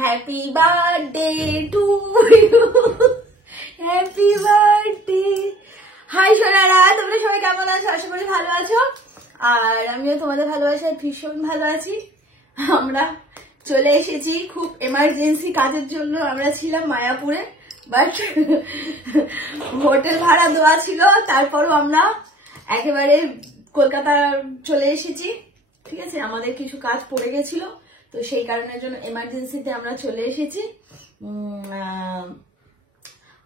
Happy birthday to you, happy birthday. Hi সোনারা, তোমরা সবাই কেমন আছো? আশা করি ভালো আছো। আর আমিও তোমাদের ভালোবাসায় ভীষণ ভালো আছি। আমরা চলে এসেছি খুব এমার্জেন্সি কাজের জন্য। আমরা ছিলাম মায়াপুরে, বাট হোটেল ভাড়া দেওয়া ছিল, তারপরও আমরা একেবারে কলকাতা চলে এসেছি। ঠিক আছে, আমাদের কিছু কাজ পড়ে গেছিল, তো সেই কারণের জন্য এমার্জেন্সিতে আমরা চলে এসেছি।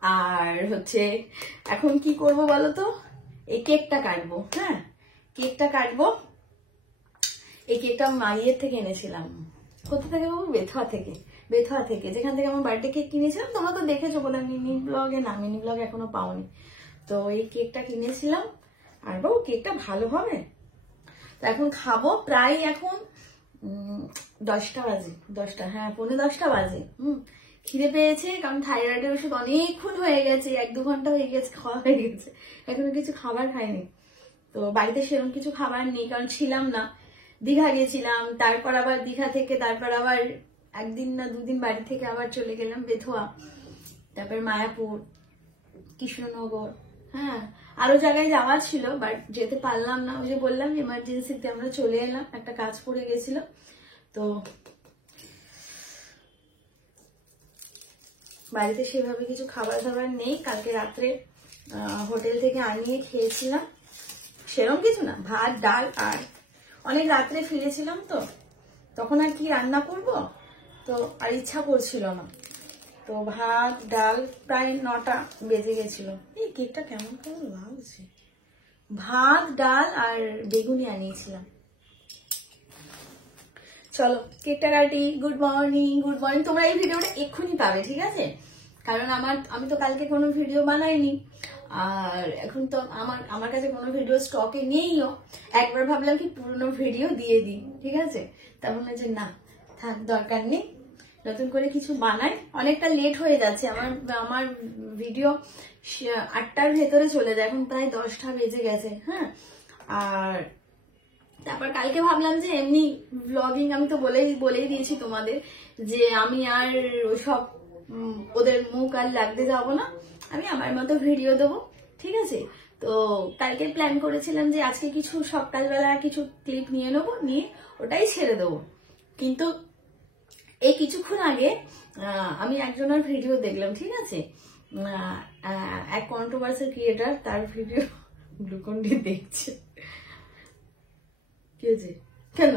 আর হচ্ছে এখন কি করব বলো তো, এই কেকটা কাটবো। হ্যাঁ, কেকটা কাটবো। এই কেকটা মাইয়ের থেকে এনেছিলাম। কোথা থেকে বাবু? বেথুয়া থেকে। বেথুয়া থেকে, যেখান থেকে আমার বার্থডে কেক কিনেছিলাম। তোমরা তো দেখেছো বলে মিনি ব্লগে, না মিনি ব্লগে এখনো পাওনি। তো এই কেকটা কিনেছিলাম। আর বাবু কেকটা ভালো হবে। তো এখন খাবো। প্রায় এখন 10টা বাজে। 10টা, হ্যাঁ 10:45 বাজে। খিদে পেয়েছে, কারণ থাইরয়েডের ওষুধ অনেকক্ষণ হয়ে গেছে, 1-2 ঘন্টা হয়ে গেছে খাওয়া হয়ে গেছে। এখনো কিছু খাবার খাইনি। তো বাড়িতে সেরকম কিছু খাবার নেই, কারণ ছিলাম না। দীঘা গেছিলাম, তারপর আবার দীঘা থেকে তারপর আবার 1 দিন না 2 দিন বাড়ি থেকে আবার চলে গেলাম বেথুয়া, তারপর মায়াপুর, কৃষ্ণনগর, হ্যাঁ আরো জায়গায় যাওয়ার ছিল, বাট যেতে পারলাম না। ওই যে বললাম এমার্জেন্সিতে আমরা চলে এলাম, একটা কাজ পড়ে গেছিল। তো বাড়িতে সেভাবে কিছু খাবার দাবার নেই। কালকে রাত্রে হোটেল থেকে আনিয়ে খেয়েছিলাম, সেরকম কিছু না, ভাত ডাল। আর অনেক রাত্রে ফিরেছিলাম, তো তখন আর কি রান্না করব, তো আর ইচ্ছা করছিল না। তো ভাত ডাল প্রায় 9টা বেজে গেছিল। এই কেকটা কেমন কেমন লাগছে। ভাত ডাল আর বেগুনি আনিয়েছিলাম। চলো কেকটা কাটি। Good morning, good morning. তোমরা এই ভিডিওটা এক্ষুনি পাবে, ঠিক আছে? কারণ আমি তো কালকে কোনো ভিডিও বানাইনি, আর এখন তো আমার কাছে কোনো ভিডিও স্টকে নেইও। একবার ভাবলাম কি পুরনো ভিডিও দিয়ে দিই, ঠিক আছে? তেমন যে না থাক, দরকার নেই, নতুন করে কিছু বানাই। অনেকটা লেট হয়ে যাচ্ছে, আমার ভিডিও 8টার ভেতরে চলে যায়, এখন প্রায় 10টা বেজে গেছে। হ্যাঁ, আর তারপর কালকে ভাবলাম যে এমনি ব্লগিং, আমি তো বলেই দিয়েছি তোমাদের যে আমি আর ওসব ওদের মুখ আর লাগতে যাবো না, আমি আমার মতো ভিডিও দেবো, ঠিক আছে? তো কালকে প্ল্যান করেছিলাম যে আজকে কিছু সকালবেলা কিছু ক্লিপ নিয়ে নেবো, নিয়ে ওটাই ছেড়ে দেবো। কিন্তু এই কিছুক্ষণ আগে আমি একজনের ভিডিও দেখলাম, ঠিক আছে? এক কন্ট্রোভার্সি ক্রিয়েটার, তার ভিডিও গ্লুকন-ডি দেখছে। কি হয়েছে? কেন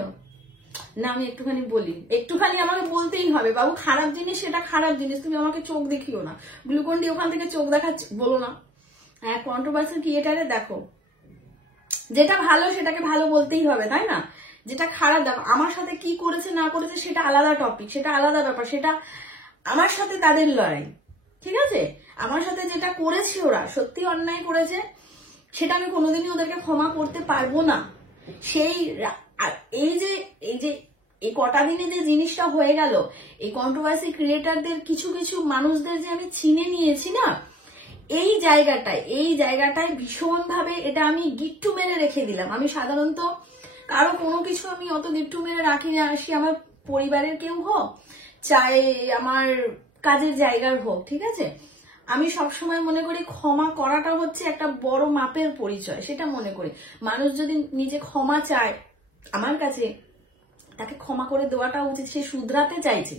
না আমি একটুখানি বলি, একটুখানি আমাকে বলতেই হবে। বাবু খারাপ জিনিস, সেটা খারাপ জিনিস, তুমি আমাকে চোখ দেখিও না। গ্লুকন-ডি ওখান থেকে চোখ দেখাচ্ছে, বলো না। হ্যাঁ, কন্ট্রোভার্সি ক্রিয়েটারে দেখো, যেটা ভালো সেটাকে ভালো বলতেই হবে, তাই না? যেটা খারাপ, দেখো আমার সাথে কি করেছে না করেছে সেটা আলাদা টপিক, সেটা আলাদা ব্যাপার, সেটা আমার সাথে তাদের লড়াই, ঠিক আছে? আমার সাথে যেটা করেছে, ওরা সত্যি অন্যায় করেছে, সেটা আমি কোনোদিনই ওদেরকে ক্ষমা করতে পারবো না। এই কটা দিনে যে জিনিসটা হয়ে গেল, এই কন্ট্রোভার্সি ক্রিয়েটারদের কিছু কিছু মানুষদের যে আমি চিনে নিয়েছি না, এই জায়গাটায় ভীষণ ভাবে এটা আমি গিট্টু মেরে রেখে দিলাম। আমি সাধারণত কারো কোনো কিছু আমি অত গিট্টু মেরে রাখি না, আসি আমার পরিবারের কেউ হোক, চাই আমার কাজের জায়গার হোক, ঠিক আছে? আমি সবসময় মনে করি ক্ষমা করাটা হচ্ছে একটা বড় মাপের পরিচয়, সেটা মনে করি। মানুষ যদি নিজে ক্ষমা চায় আমার কাছে, তাকে ক্ষমা করে দেওয়াটা উচিত, সে শুধরাতে চাইছে,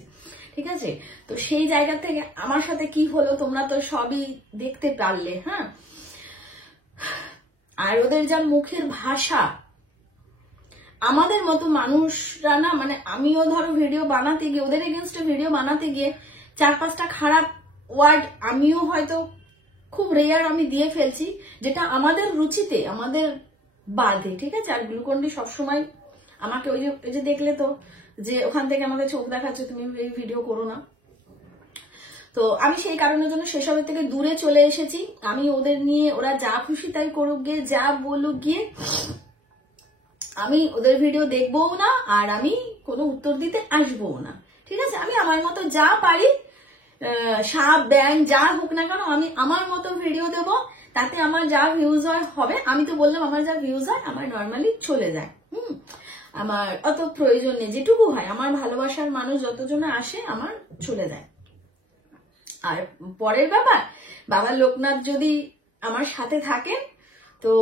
ঠিক আছে? তো সেই জায়গা থেকে আমার সাথে কি হলো তোমরা তো সবই দেখতে পারলে। হ্যাঁ, আর ওদের যা মুখের ভাষা, আমাদের মতো মানুষরা না, মানে আমিও ধরো ভিডিও বানাতে গিয়ে, ওদের এগেনস্টে ভিডিও বানাতে গিয়ে 4-5টা খারাপ ওয়ার্ড আমিও হয়তো খুব রেয়ার আমি দিয়ে ফেলছি, যেটা আমাদের রুচিতে আমাদের বাধে, ঠিক আছে? আর গ্লুকন-ডি সবসময় আমাকে ওই যে দেখলে তো যে ওখান থেকে আমাকে চোখ দেখাচ্ছে, তুমি এই ভিডিও করো না। তো আমি সেই কারণের জন্য সেসবের থেকে দূরে চলে এসেছি। আমি ওদের নিয়ে, ওরা যা খুশি তাই করুক গিয়ে, যা বলুক গিয়ে, আমি ওদের ভিডিও দেখবও না, আর আমি কোনো উত্তর দিতে আসবও না, ঠিক আছে? আমি আমার মতো যা পারি, সাপ ব্যাং যা হোক না কেন, আমি আমার মতো ভিডিও দেব, তাতে আমার যা ভিউজ হয় হবে। আমি তো বললাম আমার যা ভিউজ হয় আমার নর্মালি চলে যায়। আমার অত প্রয়োজন নেই, যেটুকু হয় আমার ভালোবাসার মানুষ যতজন আসে আমার চলে যায়। আর পরের ব্যাপার, বাবা লোকনাথ যদি আমার সাথে থাকে তো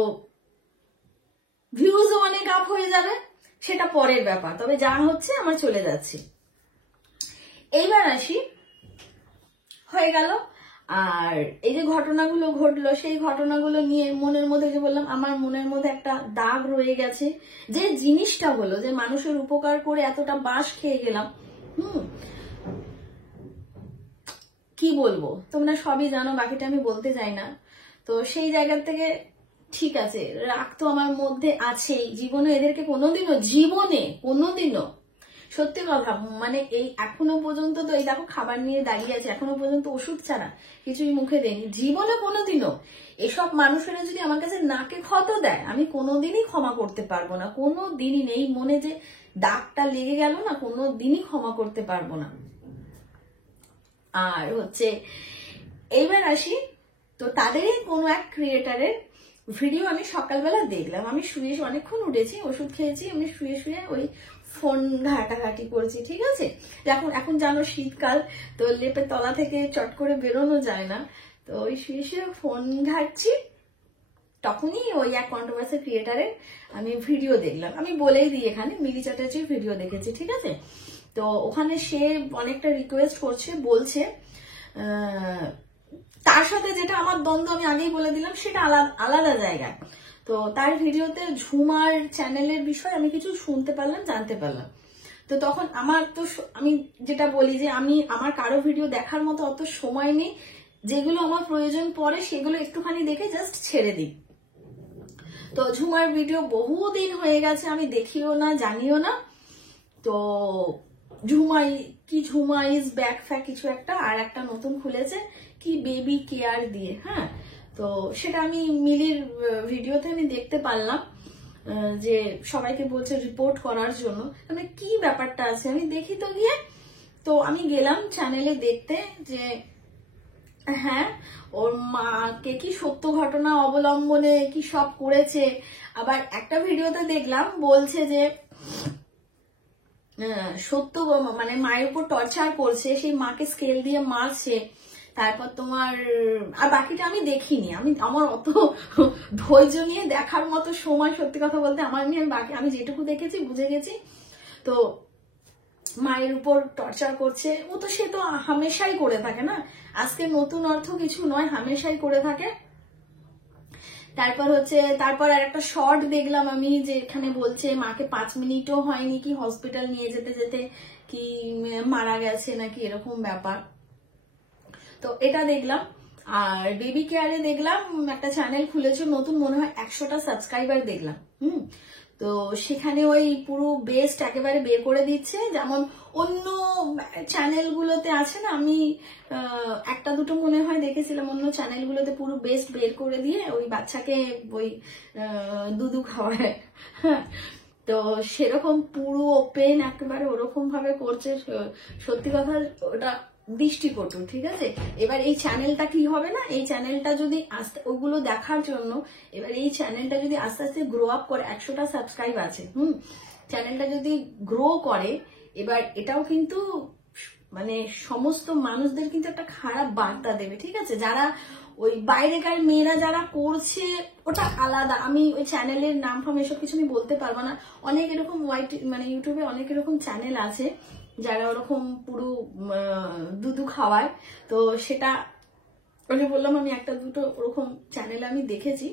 ভিউজও অনেক আপ হয়ে যাবে, সেটা পরের ব্যাপার। তবে যা হচ্ছে আমার চলে যাচ্ছি। এইবার আসি, হয়ে গেল। আর এই যে ঘটনাগুলো ঘটলো, সেই ঘটনাগুলো নিয়ে মনের মধ্যে, যে বললাম আমার মনের মধ্যে একটা দাগ রয়ে গেছে, যে জিনিসটা হলো যে মানুষের উপকার করে এতটা বাঁশ খেয়ে গেলাম। কি বলবো, তোমরা সবই জানো, বাকিটা আমি বলতে চাই না। তো সেই জায়গা থেকে ঠিক আছে, রাগ তো আমার মধ্যে আছেই। জীবনে এদেরকে কোনোদিনও সত্যি কথা, মানে এই এখনো পর্যন্ত তো এই দেখো খাবার নিয়ে দাঁড়িয়ে আছে, এখনো পর্যন্ত ওষুধ ছাড়া কিছুই মুখে দেয়নি। জীবনে কোনোদিনও এসব মানুষেরা যদি আমার কাছে নাকে ক্ষত দেয়, আমি কোনোদিনই ক্ষমা করতে পারবো না। কোনোদিনই নেই, মনে যে দাগটা লেগে গেল না, কোনোদিনই ক্ষমা করতে পারবো না। আর হচ্ছে এইবার আসি, তো তাদেরই কোনো এক ক্রিয়েটারের ভিডিও আমি সকালবেলা দেখলাম। আমি শুয়ে অনেকক্ষণ উঠেছি, ওষুধ খেয়েছি, আমি শুয়ে শুয়ে ওই ফোন ঘাটাঘাটি করছি, ঠিক আছে। এখন জানো শীতকাল, তো লেপের তলা থেকে চট করে বেরোনো যায় না, তো ওই শুয়ে শুয়ে ফোন ঘাটছি, তখনই ওই এক কন্ট্রোভার্সি ক্রিয়েটারের আমি ভিডিও দেখলাম। আমি বলেই দিই এখানে, মিলি চ্যাটার্জির ভিডিও দেখেছি, ঠিক আছে। তো ওখানে সে অনেকটা রিকোয়েস্ট করছে, বলছে তার সাথে যেটা আমার দ্বন্দ্ব, আমি আগেই বলে দিলাম, সেটা আলাদা জায়গায়। তো তার ভিডিওতে ঝুমার চ্যানেলের বিষয়ে আমি কিছু শুনতে পারলাম, জানতে পারলাম। তো তখন আমার তো, আমি যেটা বলি যে আমার কারো ভিডিও দেখার মতো অত সময় নেই, যেগুলো আমার প্রয়োজন পড়ে সেগুলো একটুখানি দেখে জাস্ট ছেড়ে দিই। তো ঝুমার ভিডিও বহুদিন হয়ে গেছে আমি দেখিও না, জানিও না। তো ঝুমা ইজ ব্যাক ফ্যাক কিছু একটা, আর একটা নতুন খুলেছে কি বেবি কেয়ার দিয়ে, হ্যাঁ। তো সেটা আমি মিলির ভিডিওতে আমি দেখতে পারলাম যে সবাইকে বলছে রিপোর্ট করার জন্য। মানে কি ব্যাপারটা আছে আমি দেখি তো গিয়ে। তো আমি গেলাম চ্যানেলে দেখতে যে হ্যাঁ, ওর মাকে কি সত্য ঘটনা অবলম্বনে কি সব করেছে। আবার একটা ভিডিওতে দেখলাম বলছে যে সত্য, মানে মায়ের উপর টর্চার করছে, সেই মাকে স্কেল দিয়ে মারছে। তারপর তোমার, আর বাকিটা আমি দেখিনি, আমার অত ধৈর্য নিয়ে দেখার মতো সময় সত্যি কথা বলতে আমার নিয়ে, আমি যেটুকু দেখেছি বুঝে গেছি। তো মায়ের উপর টর্চার করছে, ও তো সে তো হামেশাই করে থাকে না, আজকে নতুন অর্থ কিছু নয়, হামেশাই করে থাকে। তারপর আর একটা শর্ট দেখলাম আমি, যে এখানে বলছে মাকে 5 মিনিটও হয়নি কি হসপিটাল নিয়ে যেতে যেতে কি মারা গেছে নাকি, এরকম ব্যাপার। তো এটা দেখলাম। আর বেবি কেয়ারে দেখলাম একটা চ্যানেল খুলেছে নতুন, মনে হয় 100টা সাবস্ক্রাইবার দেখলাম। তো সেখানে ওই পুরো বেস্ট একেবারে বের করে দিচ্ছে, যেমন অন্য চ্যানেলগুলোতে আছে না, আমি একটা দুটো মনে হয় দেখেছিলাম অন্য চ্যানেলগুলোতে পুরো বেস্ট বের করে দিয়ে ওই বাচ্চাকে ওই দুধু খাওয়ায়, তো সেরকম পুরো ওপেন একেবারে ওরকম ভাবে করছে। সত্যি কথা ওটা দৃষ্টিকটু, ঠিক আছে। এবার এই চ্যানেলটা কি হবে না, এই চ্যানেলটা যদি আস্তে ওগুলো দেখার জন্য, এবার এই চ্যানেলটা যদি আস্তে আস্তে গ্রো আপ করে, 100টা সাবস্ক্রাইব আছে, চ্যানেলটা যদি গ্রো করে, এবার এটাও কিন্তু মানে সমস্ত মানুষদের কিন্তু একটা খারাপ বার্তা দেবে, ঠিক আছে। যারা ওই বাইরেকার মেয়েরা যারা করছে ওটা আলাদা, আমি ওই চ্যানেলের নাম ফাম এসব কিছু আমি বলতে পারবো না। অনেক এরকম মানে ইউটিউবে অনেক এরকম চ্যানেল আছে যারা ওরকম পুরো দুধু খাওয়ায়। তো সেটা ওই বললাম, আমি একটা দুটো ওরকম চ্যানেল আমি দেখেছি,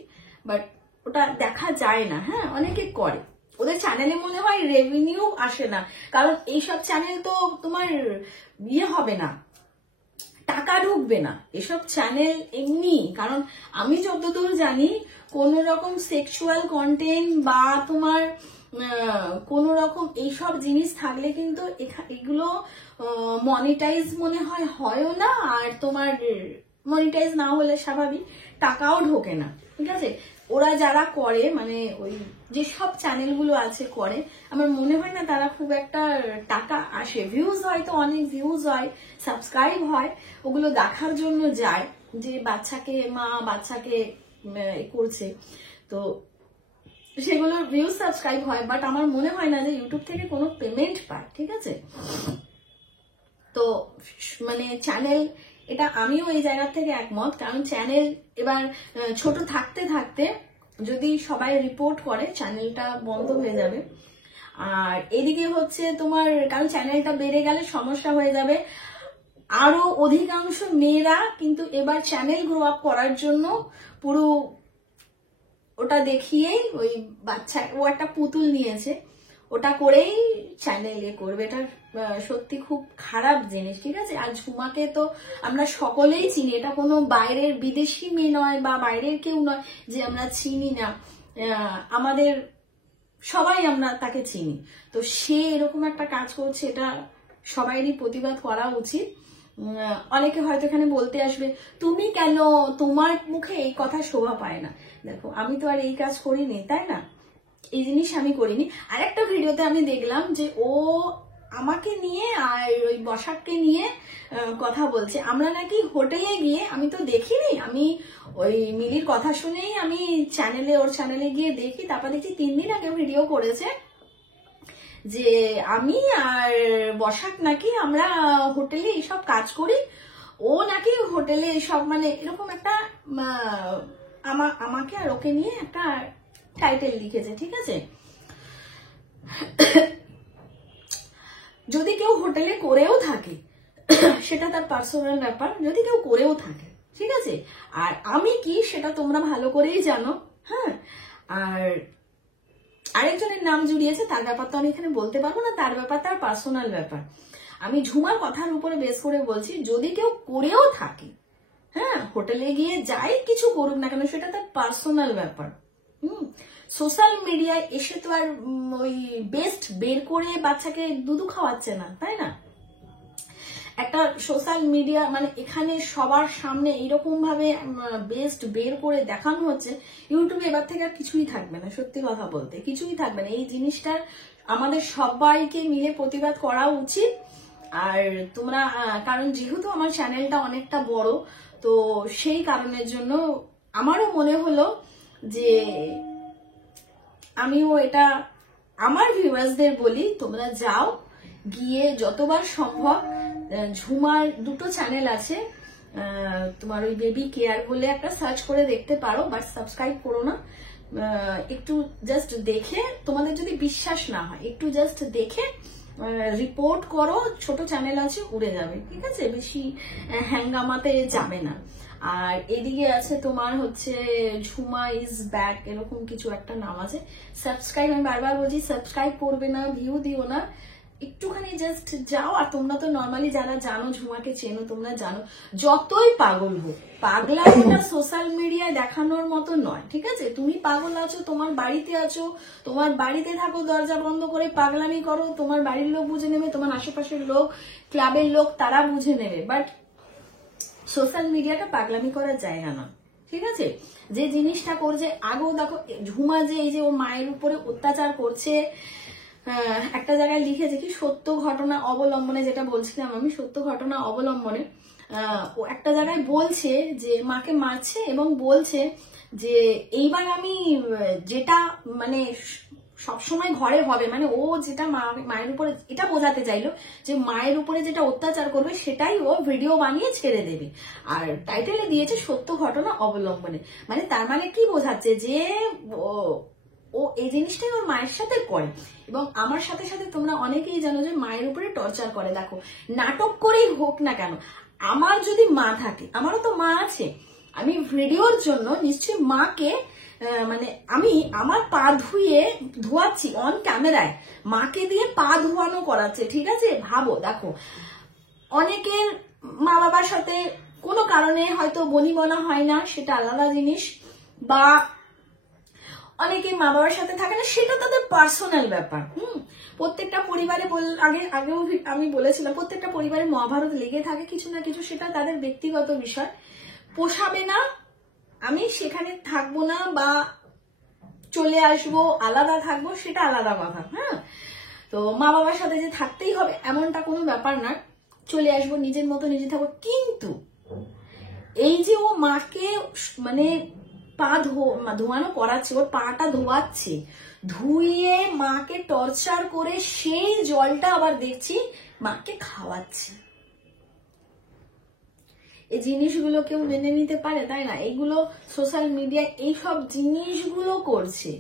বাট ওটা দেখা যায় না। হ্যাঁ, অনেকে করে, ওদের চ্যানেলে মনে হয় রেভিনিউ আসে না, কারণ এইসব চ্যানেল তো তোমার ইয়ে হবে না, টাকা ঢুকবে না এসব চ্যানেল এমনি। কারণ আমি যতদূর জানি কোন রকম সেক্সুয়াল কন্টেন্ট বা তোমার কোন রকম এইসব জিনিস থাকলে কিন্তু এগুলো মনিটাইজ মনে হয়ও না, আর তোমার মনিটাইজ না হলে স্বাভাবিক টাকাও ঢোকে না, ঠিক আছে। ওরা যারা করে, মানে ওই যেসব চ্যানেলগুলো আছে করে, আমার মনে হয় না তারা খুব একটা টাকা আসে। ভিউজ হয়তো অনেক ভিউজ হয়, সাবস্ক্রাইব হয়, ওগুলো দেখার জন্য যায় যে বাচ্চাকে করছে। তো সেগুলোর ভিউজ সাবস্ক্রাইব হয়, বাট আমার মনে হয় না যে ইউটিউব থেকে কোনো পেমেন্ট পায়, ঠিক আছে। তো মানে চ্যানেল, এটা আমিও এই জায়গা থেকে একমত, কারণ চ্যানেল এবার ছোট থাকতে থাকতে যদি সবাই রিপোর্ট করে চ্যানেলটা বন্ধ হয়ে যাবে। আর এদিকে হচ্ছে তোমার, কারণ চ্যানেলটা বেড়ে গেলে সমস্যা হয়ে যাবে, আরো অধিকাংশ মেয়েরা কিন্তু এবার চ্যানেল গ্রো আপ করার জন্য পুরো ওটা দেখিয়েই, ওই বাচ্চা ও একটা পুতুল নিয়েছে ওটা করেই চ্যানেল করবে। এটা সত্যি খুব খারাপ জিনিস, ঠিক আছে। আর ঝুমাকে তো আমরা সকলেই চিনি, এটা কোনো বাইরের বিদেশি মেয়ে নয় বা বাইরের কেউ নয় যে আমরা চিনি না, আমাদের সবাই আমরা তাকে চিনি। তো সে এরকম একটা কাজ করছে, এটা সবাইরই প্রতিবাদ করা উচিত। অনেকে হয়তো এখানে বলতে আসবে তুমি কেন, তোমার মুখে এই কথা শোভা পায় না। দেখো আমি তো আর এই কাজ করিনি, তাই না, এই জিনিস আমি করিনি। আর একটা ভিডিওতে আমি দেখলাম যে ও আমাকে নিয়ে আর ওই বসাককে নিয়ে কথা বলছে। আমরা নাকি হোটেলে গিয়ে, আমি তো দেখিনি, আমি ওই মিলির কথা শুনেই আমি ওর চ্যানেলে গিয়ে দেখি, তারপর দেখছি 3 দিন আগে ভিডিও করেছে যে আমি আর বসাক নাকি আমরা হোটেলে এইসব কাজ করি, ও নাকি হোটেলে এইসব, মানে এরকম একটা আমাকে আর ওকে নিয়ে একটা টাইটেল লিখেছে, ঠিক আছে। যদি কেউ হোটেলে করেও থাকে সেটা তার পার্সোনাল ব্যাপার, যদি কেউ করেও থাকে, ঠিক আছে। আর আমি কি সেটা তোমরা ভালো করেই জানো, হ্যাঁ। আর আরেকজনের নাম জুড়িয়েছে, তার ব্যাপার তো আমি এখানে বলতে পারবো না, তার ব্যাপার তার পার্সোনাল ব্যাপার। আমি ঝুমার কথার উপরে বেস করে বলছি, যদি কেউ করেও থাকে, হ্যাঁ, হোটেলে গিয়ে যাই কিছু করুক না কেন সেটা তার পার্সোনাল ব্যাপার। সোশ্যাল মিডিয়ায় এসে তো আর ওই বেস্ট বের করে বাচ্চাকে দুধু খাওয়াচ্ছে না, তাই না। একটা সোশ্যাল মিডিয়া মানে এখানে সবার সামনে এইরকম ভাবে বেস্ট বের করে দেখানো হচ্ছে, ইউটিউবে এবার থেকে আর কিছুই থাকবে না, সত্যি কথা বলতে কিছুই থাকবে না। এই জিনিসটার আমাদের সবাইকে মিলে প্রতিবাদ করা উচিত। আর তোমরা, কারণ যেহেতু আমার চ্যানেলটা অনেকটা বড়, তো সেই কারণের জন্য আমারও মনে হলো যে আমিও এটা আমার ভিউয়ার্সদের বলি, তোমরা যাও গিয়ে যতবার সম্ভব, ঝুমার 2টো চ্যানেল আছে, তোমার ওই বেবি কেয়ার বলে একটা সার্চ করে দেখতে পারো, বাট সাবস্ক্রাইব করো না, একটু জাস্ট দেখে, তোমাদের যদি বিশ্বাস না হয় একটু জাস্ট দেখে রিপোর্ট করো, ছোট চ্যানেল আছে, উড়ে যাবে, ঠিক আছে, বেশি হ্যাঙ্গামাতে যাবে না। আর এদিকে আছে তোমার হচ্ছে ঝুমা ইজ ব্যাক, এরকম কিছু একটা নাম আছে। সাবস্ক্রাইব, আমি বারবার বলছি সাবস্ক্রাইব করবে না, ভিউ দিও না, একটুখানি জাস্ট যাও। আর তোমরা তো নর্মালি যারা জানো, ঝুমাকে চেনো, তোমরা জানো যতই পাগল হোক, পাগলামিটা সোশ্যাল মিডিয়ায় দেখানোর মতো নয়, ঠিক আছে। তুমি পাগল আছো, তোমার বাড়িতে আছো, তোমার বাড়িতে থাকো, দরজা বন্ধ করে পাগলামি করো, তোমার বাড়ির লোক বুঝে নেবে, তোমার আশেপাশের লোক, ক্লাবের লোক, তারা বুঝে নেবে, বাট সোশ্যাল মিডিয়াটা পাগলামি করার জায়গা না, ঠিক আছে। যে জিনিসটা করছে, আগেও দেখো ঝুমা যে এই যে ও মায়ের উপরে অত্যাচার করছে, একটা জায়গায় লিখেছে কি সত্য ঘটনা অবলম্বনে, যেটা বলছিলাম আমি, সত্য ঘটনা অবলম্বনে ও একটা জায়গায় বলছে যে মাকে মারছে এবং বলছে যে এইবার আমি যেটা মানে সবসময় ঘরে হবে, মানে ও যেটা মায়ের উপরে, এটা বোঝাতে চাইলো যে মায়ের উপরে যেটা অত্যাচার করবে সেটাই ও ভিডিও বানিয়ে ছেড়ে দেবে। আর টাইটেলে দিয়েছে সত্য ঘটনা অবলম্বনে, মানে তার মানে কি বোঝাচ্ছে যে ও এই জিনিসটাই ওর মায়ের সাথে করে। এবং আমার সাথে সাথে তোমরা অনেকেই জানো যে মায়ের উপরে টর্চার করে। দেখো নাটক করেই হোক না কেন, আমার যদি মা থাকে, আমারও তো মা আছে, আমি ভিডিওর জন্য নিশ্চয়ই মাকে মানে আমি আমার পা ধোয়াচ্ছি অন ক্যামেরায়, মাকে দিয়ে পা ধোয়ানো করাচ্ছে, ঠিক আছে। ভাবো, দেখো অনেকের মা বাবার সাথে কোনো কারণে হয়তো বনিবনা হয় না, সেটা আলাদা জিনিস, বা অনেকে মা বাবার সাথে থাকে না, সেটা তাদের পার্সোনাল ব্যাপার। প্রত্যেকটা পরিবারে আগেও আমি বলেছিলাম, প্রত্যেকটা পরিবারে মহাভারত লেগে থাকে কিছু না কিছু, সেটা তাদের ব্যক্তিগত বিষয়। পোষাবে না, আমি সেখানে থাকবো না বা চলে আসবো, আলাদা থাকবো, সেটা আলাদা কথা, হ্যাঁ। তো মা বাবার সাথে যে থাকতেই হবে এমনটা কোনো ব্যাপার না, চলে আসবো, নিজের মতো নিজে থাকবো। কিন্তু এই যে ও মাকে মানে পা ধোয়ানো করাচ্ছে, ওর পাটা ধোয়াচ্ছে, ধুইয়ে মাকে টর্চার করে সেই জলটা আবার দেখছি মাকে খাওয়াচ্ছে। এই জিনিসগুলো কেউ মেনে নিতে পারে? তাই না? এইগুলো সোশ্যাল মিডিয়ায় এইসব জিনিসগুলো করছে।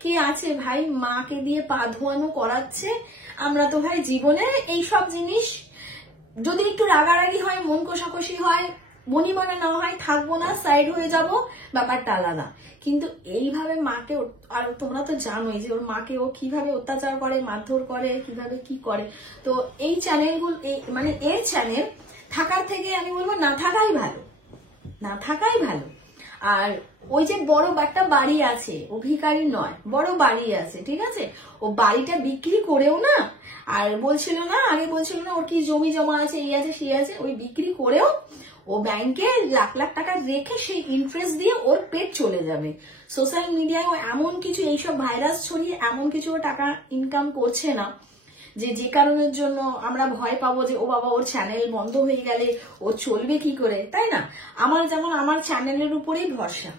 কে আছে ভাই মাকে দিয়ে পা ধোয়ানো করাচ্ছে? আমরা তো ভাই জীবনে এইসব জিনিস যদি একটু রাগারাগি হয়, মন কষাকষি হয়, বনিবনা না হয়, থাকবো না, সাইড হয়ে যাব, ব্যাপারটা আলাদা। কিন্তু এইভাবে মাকে, আর তোমরা তো জানোই যে ওর মাকে ও কিভাবে অত্যাচার করে, মারধর করে, কিভাবে কি করে। তো এই চ্যানেলগুলো, মানে এর চ্যানেল থাকার থেকে আমি বলবো না থাকাই ভালো, না থাকাই ভালো। আর ওই যে বড় একটা বাড়ি আছে, ও ভিখারি নয়, বড় বাড়ি আছে, ঠিক আছে, ও বাড়িটা বিক্রি করেও না, আর বলছিল না আগে, বলছিল না ওর কি জমি জমা আছে, এই আছে সেই আছে, ওই বিক্রি করেও ও ব্যাংকে লাখ লাখ টাকা রেখে সেই ইন্টারেস্ট দিয়ে ওর পেট চলে যাবে। সোশ্যাল মিডিয়ায় ও এমন কিছু এইসব ভাইরাস ছড়িয়ে এমন কিছু টাকা ইনকাম করছে না যে কারণের জন্য আমরা ভয় পাবো যে ও বাবা ওর চ্যানেল বন্ধ হয়ে গেলে ও চলবে কি করে, তাই না? আমার যেমন আমার চ্যানেলের উপরেই ভরসা,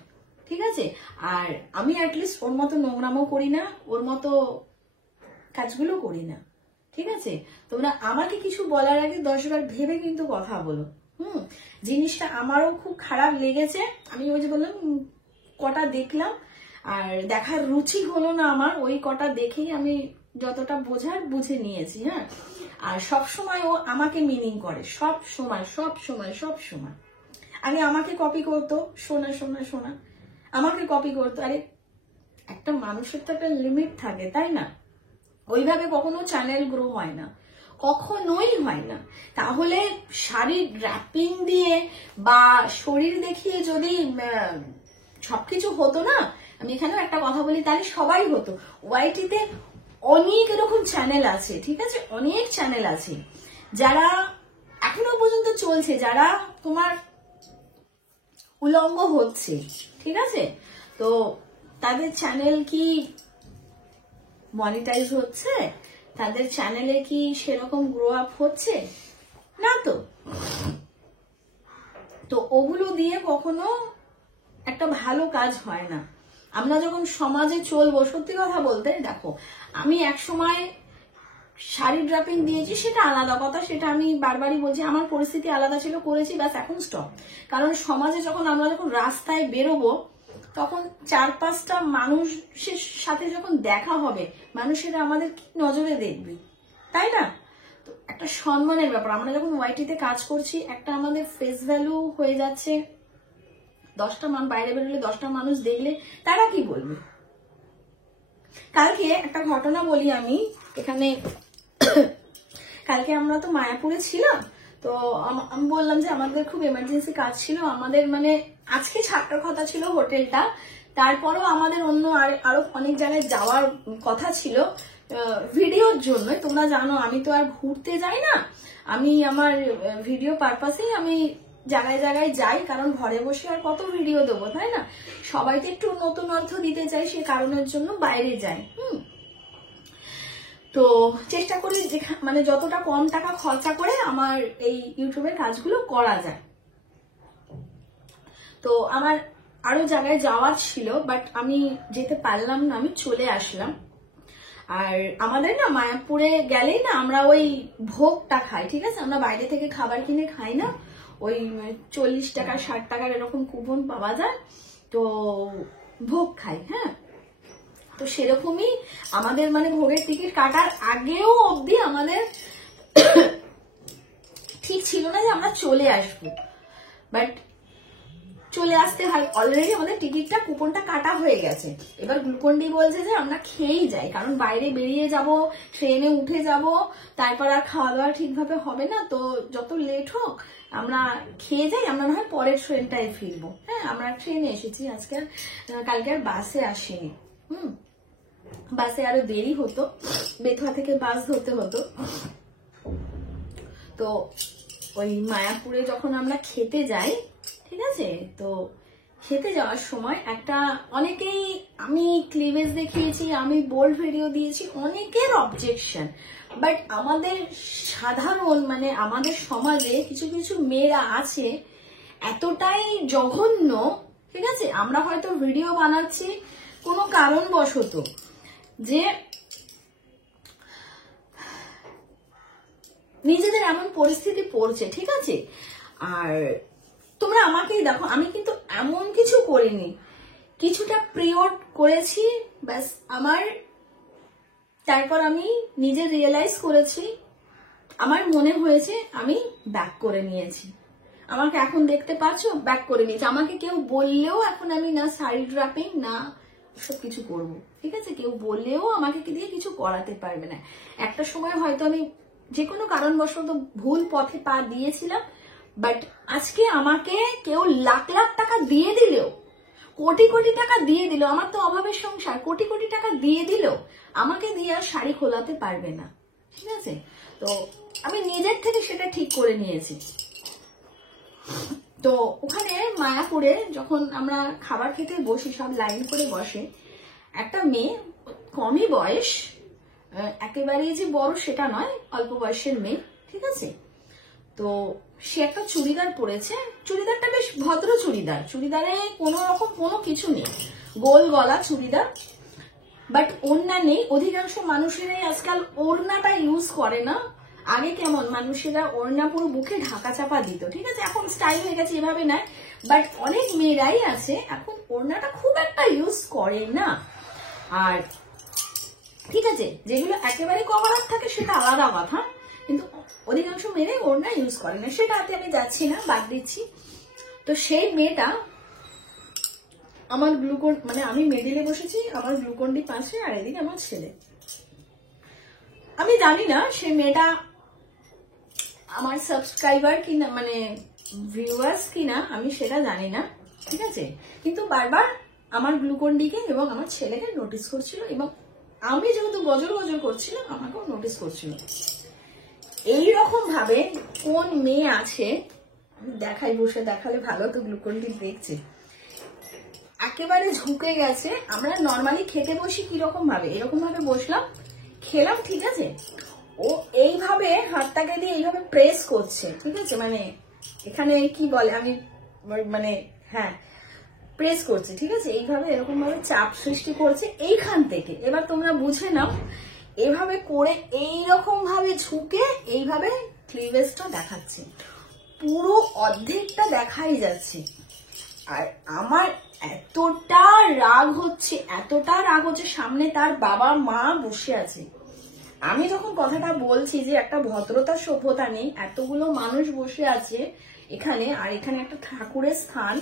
ঠিক আছে, আর আমি অ্যাটলিস্ট ওর মতো নোংরামও করি না, ওর মতো কাজগুলো করি না, ঠিক আছে। তোমরা আমাকে কিছু বলার আগে 10 বার ভেবে কিন্তু কথা বলো। জিনিসটা আমারও খুব খারাপ লেগেছে। আমি ওই যে বললাম কটা দেখলাম, আর দেখার রুচি হলো না আমার, ওই কটা দেখেই আমি যতটা বোঝার বুঝে নিয়েছি। হ্যাঁ, আর সব সময় ও আমাকে মিনিং করে, সব সময় সব সময় সব সময়। আগে আমাকে কপি করতো, শোনা শোনা শোনা, আমাকে কপি করতো। আরে একটা মানুষের তো একটা লিমিট থাকে, তাই না? ওইভাবে কখনো চ্যানেল গ্রো হয় না, কখনোই হয় না। তাহলে শাড়ির র্যাপিং দিয়ে বা শরীর দেখিয়ে যদি সবকিছু হতো না, আমি এখানেও একটা কথা বলি, তাহলে সবাই হতো। ওয়াইটিতে অনেক এরকম চ্যানেল আছে, ঠিক আছে, অনেক চ্যানেল আছে যারা এখনো পর্যন্ত চলছে, যারা তোমার উলঙ্গ হচ্ছে, ঠিক আছে। তো তাদের চ্যানেল কি মনিটাইজ হচ্ছে? তাদের চ্যানেলে কি সেরকম গ্রো আপ হচ্ছে? না তো। তো ওগুলো দিয়ে কখনো একটা ভালো কাজ হয় না। আমরা যখন সমাজে চলবো, সত্যি কথা বলতে দেখো, আমি এক সময় শাড়ি ড্রাপিং দিয়েছি, সেটা আলাদা কথা, সেটা আমি বারবারই বলছি, আমার পরিস্থিতি আলাদা ছিল, করেছি, ব্যাস, এখন স্টপ। কারণ সমাজে আমরা যখন রাস্তায় বেরোবো, তখন 4-5টা মানুষের সাথে যখন দেখা হবে, মানুষেরা আমাদের কি নজরে দেখবে, তাই না? তো একটা সম্মানের ব্যাপার। আমরা যখন ওয়াইটিতে কাজ করছি, একটা আমাদের ফেস ভ্যালু হয়ে যাচ্ছে। 10টা বাইরে বেরোলে 10টা মানুষ দেখলে তারা কি বলবে? কালকে একটা ঘটনা বলি আমি এখানে। কালকে আমরা তো মায়াপুরে ছিলাম, তো আমি বললাম যে আমাদের খুব এমার্জেন্সি কাজ ছিল, আমাদের মানে আজকে ছাড়ার কথা ছিল হোটেলটা, তারপরেও আমাদের অন্য আরো অনেক জায়গায় যাওয়ার কথা ছিল ভিডিওর জন্য। তোমরা জানো আমি তো আর ঘুরতে যাই না, আমি আমার ভিডিও পারপাসেই আমি জায়গায় জায়গায় যাই, কারণ ঘরে বসে আর কত ভিডিও দেবো, তাই না? সবাইকে একটু নতুন অর্থ দিতে চাই, সে কারণের জন্য বাইরে যাই। তো চেষ্টা করি মানে যতটা কম টাকা খরচা করে আমার এই ইউটিউবের কাজগুলো করা যায়। তো আমার আরো জায়গায় যাওয়ার ছিল, বাট আমি যেতে পারলাম না, আমি চলে আসলাম। আর আমাদের না মায়াপুরে গেলেই না আমরা ওই ভোগটা খাই, ঠিক আছে, আমরা বাইরে থেকে খাবার কিনে খাই না, ওই 40 টাকা 60 টাকার এরকম কুপন পাওয়া যায়, তো ভোগ খাই। হ্যাঁ, তো সেরকমই আমাদের মানে ভোগের টিকিট কাটার আগেও অবধি আমাদের ঠিক ছিল না যে আমরা চলে আসবো, বাট চলে আসতে হয়। অলরেডি আমাদের টিকিটটা কুপনটা কাটা হয়ে গেছে। এবার গ্লুকন্ডি বলছে যে আমরা খেয়েই যাই, কারণ বাইরে বেরিয়ে যাব, ট্রেনে উঠে যাব, তারপর আর খাওয়া দাওয়া ঠিকভাবে হবে না, তো যত লেট হোক আমরা খেয়ে যাই, আমরা না হয় পরের ট্রেনটায় ফিরবো। হ্যাঁ, আমরা ট্রেনে এসেছি আজকে, কালকে আর বাসে আসিনি। বাসে আরো দেরি হতো, বেথুয়া থেকে বাস ধরতে হতো। তো ওই মায়াপুরে যখন আমরা খেতে যাই, ঠিক আছে, তো খেতে যাওয়ার সময় একটা অনেকেই, আমি ক্লিভেজ দেখিয়েছি, আমি বোল্ড ভিডিও দিয়েছি, অনেকের অবজেকশন, বাট আমাদের সাধারণ মানে আমাদের সমাজে কিছু কিছু মেয়েরা আছে এতটাই জঘন্য ঠিক আছে? আমরা হয়তো ভিডিও বানাচ্ছি কোনো কারণবশত, যে নিজেদের এমন পরিস্থিতি পড়ছে, ঠিক আছে? আর তোমরা আমাকেই দেখো, আমি কিন্তু এমন কিছু করিনি, কিছুটা প্রিওড করেছি ব্যাস আমার। তারপর আমি নিজে রিয়েলাইজ করেছি, আমার মনে হয়েছে, আমি ব্যাক করে নিয়েছি। আমাকে এখন দেখতে পাচ্ছ, ব্যাক করে নিয়েছি। আমাকে কেউ বললেও এখন আমি না সাইড ড্রাপিং না সব কিছু করবো, ঠিক আছে? কেউ বললেও আমাকে দিয়ে কিছু করাতে পারবে না। একটা সময় হয়তো আমি যে কোনো কারণবশত ভুল পথে পা দিয়েছিলাম, বাট আজকে আমাকে কেউ লাখ লাখ টাকা দিয়ে দিলেও, কোটি কোটি টাকা দিয়ে দিল, আমার তো অভাবের সংসার, কোটি কোটি টাকা দিয়ে দিল, আমাকে দিয়ে আর শাড়ি খোলাতে পারবে না, ঠিক আছে? তো আমি নিজের থেকে সেটা ঠিক করে নিয়েছি। তো ওখানে মায়াপুরে যখন আমরা খাবার খেতে বসি, সব লাইন করে বসে, একটা মেয়ে, কমই বয়স, একেবারেই যে বড় সেটা নয়, অল্প বয়সের মেয়ে, ঠিক আছে? তো সে একটা চুড়িদার পরেছে, চুড়িদারটা বেশ ভদ্র চুড়িদার, চুড়িদারে কোনো রকম কোনো কিছু নেই, গোল গলা চুড়িদার, বাট ওড়না নেই। অধিকাংশ মানুষেরাই আজকাল ওড়নাটা ইউজ করে না। আগে কেমন মানুষেরা ওড়না পুরো বুকে ঢাকা চাপা দিত, ঠিক আছে? এখন স্টাইল হয়ে গেছে, এভাবে না, বাট অনেক মেয়েরাই আছে এখন ওড়নাটা খুব একটা ইউজ করে না। আর ঠিক আছে, যেগুলো একেবারে কভার আপ থাকে সেটা আলাদা কথা, কিন্তু অধিকাংশ মেয়েরাই ওড়না ইউজ করে না, সেটাতে আমি যাচ্ছি না, বাদ দিচ্ছি। তো সেই মেয়েটা আমার গ্লুকন, মানে আমি মিডিলে বসেছি, আমার গ্লুকন্ডি পাশে, আর এদিকে আমার ছেলে। আমি জানি না সে মেয়েটা আমার সাবস্ক্রাইবার কিনা, মানে ভিউয়ার্স কিনা, আমি সেটা জানি না, ঠিক আছে? কিন্তু বারবার আমার গ্লুকন্ডিকে এবং আমার ছেলেকে নোটিস করছিল, এবং আমি যেহেতু গজল গজল করছিলাম আমাকেও নোটিস করছিল। এইরকম ভাবে কোন মেয়ে আছে দেখাই, বসে দেখালে ভালো, তো গ্লুকন্ডি দেখছে, একেবারে ঝুঁকে গেছে। আমরা নর্মালি খেতে বসি কিরকম ভাবে, এরকম ভাবে বসলাম, খেলাম, ঠিক আছে? ও এইভাবে হাতটাকে দিয়ে এইভাবে প্রেস করছে, ঠিক আছে? মানে এখানে কি বলে, আমি মানে হ্যাঁ প্রেস করছে, ঠিক আছে? এইভাবে এরকম ভাবে চাপ সৃষ্টি করছে এইখান থেকে। এবার তোমরা বুঝে নাও, এভাবে করে এইরকম ভাবে ঝুঁকে এইভাবে ক্লিভেজটা দেখাচ্ছে, পুরো অর্ধেকটা দেখাই যাচ্ছে। আর আমার এতটা রাগ হচ্ছে, এতটা রাগ হচ্ছে, সামনে তার বাবা মা বসে আছে। আমি যখন কথাটা বলছি যে একটা ভদ্রতা সভ্যতা নেই, এতগুলো মানুষ বসে আছে এখানে, আর এখানে একটা ঠাকুরের স্থান,